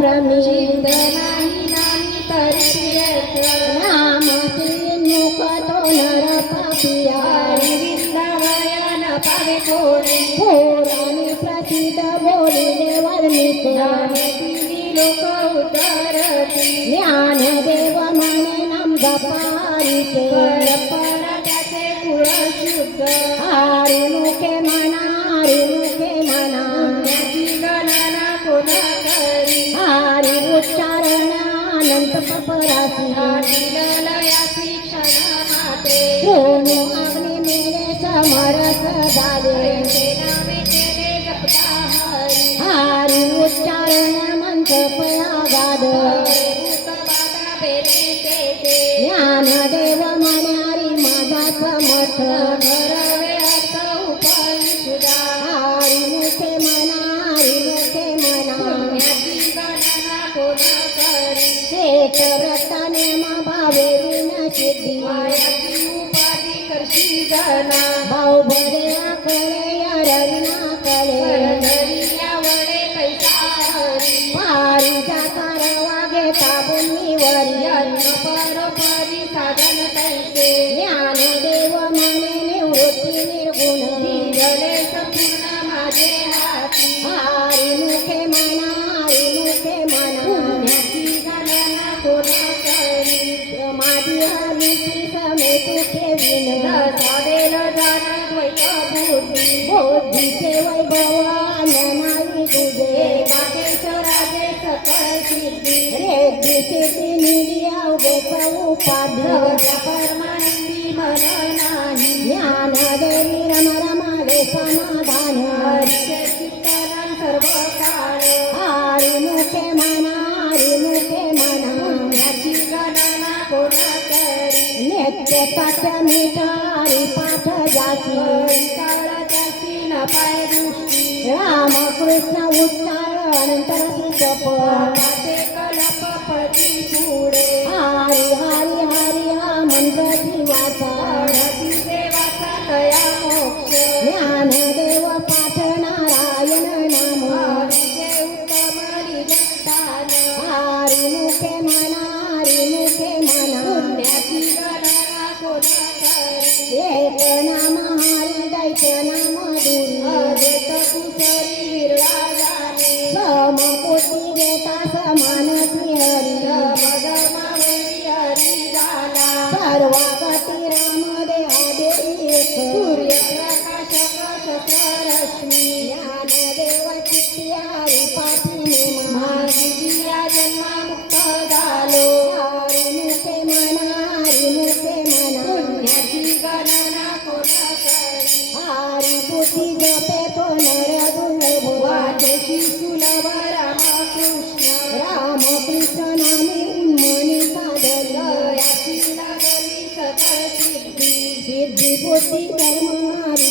भ्रमी नाही नाही तरी व्यर्थ नाम श्रीमुख तो नर पापिया विंदावया न पावे कोणी पुराणी प्रसिद्ध बोलिले वर्णित दिली लोक उतरती ज्ञानदेव म्हणे नाम जपारीचे परपरा त्याचे कुळ शुद्ध हरिमुखे म्हणा हरिमुखे म्हणा पुण्याची गणना कोण करी हरि उच्चारण अनंत पपरासी लयाची क्षण मात्रे सोनू अग्नी मेरे समरस झाले नामे केले जपता हरी हरि उच्चारण मंत्र पयागाद बाबा बेले ते ज्ञानदेव म्हणे हरी माझाच मठ घरवे अर्थ उपनिषदा हरिमुखे म्हणा हरिमुखे म्हणा पुण्याची गणना कोण करी शेत व्रताने भावे विनसिद्धी मायाची उपाधी करशी गणा भाऊ भरे आकळे अरविना कळे परधरिया वडे पैसा हरी पारिजातार वागे ताबुनीवरी अन्न परोपरी साधन तैसे ज्ञानदेव म्हणे निवृत्ती निर्गुण निघले संपूर्ण माझे हाती हरिमुखे म्हणा हरिमुखे म्हणा पुण्याची गणना कोण करी माझी हरीची समेत ठेवीन साधेल जाण द्वैत बुद्धी बुद्धीचे वैभव नाही तुझे एकाकेश्वराचे सकळ सिद्धी रेद्धी सिद्धी निधी अवघेच उपाधी त्या परमानंदी मन नाही ज्ञानदेवी रम रमाले समाधान हरीचे चित्तन सर्व काळ हरिमुखे म्हणा हरिमुखे म्हणा पुण्याची गणना कोण करी नित्य पाठ हरिपाठ जाती काळ त्याची न पाय दृष्टी रामकृष्ण उच्चारण तरती जप पापाचे कलप पळती पुढे हरी हरी हरी हा मंत्र जीवाचा अडती देवाचा तया मोक्ष ज्ञानदेव पाठ नारायण नाम हरीचे उत्तम निजस्थान हरिमुखे म्हणा हरिमुखे म्हणा पुण्याची गणना कोण करी एक नाम हरी दैत्य नाम दुरी अदेत कुसरी विरळा जाणे समकोटी देता समान हरी मदमावरी हरी झाला सर्व कटी राम देवी एक सूर्यप्रकाशक शस्त्ररश्मी ज्ञानदेव चित्ती हरी पाठी माझी या जन्मामुक्त झालो हरिमुखे म्हणा हरिमुखे म्हणा पुण्याची गणना कोण करी हरी बुद्धी जपे तो नर दुर्लभ वाटेशी सुलभ रामकृष्ण रामकृष्ण नामे उन्मनी साधल याची लागली सकळ सिद्धी सिद्धी बुद्धी धर्म हरी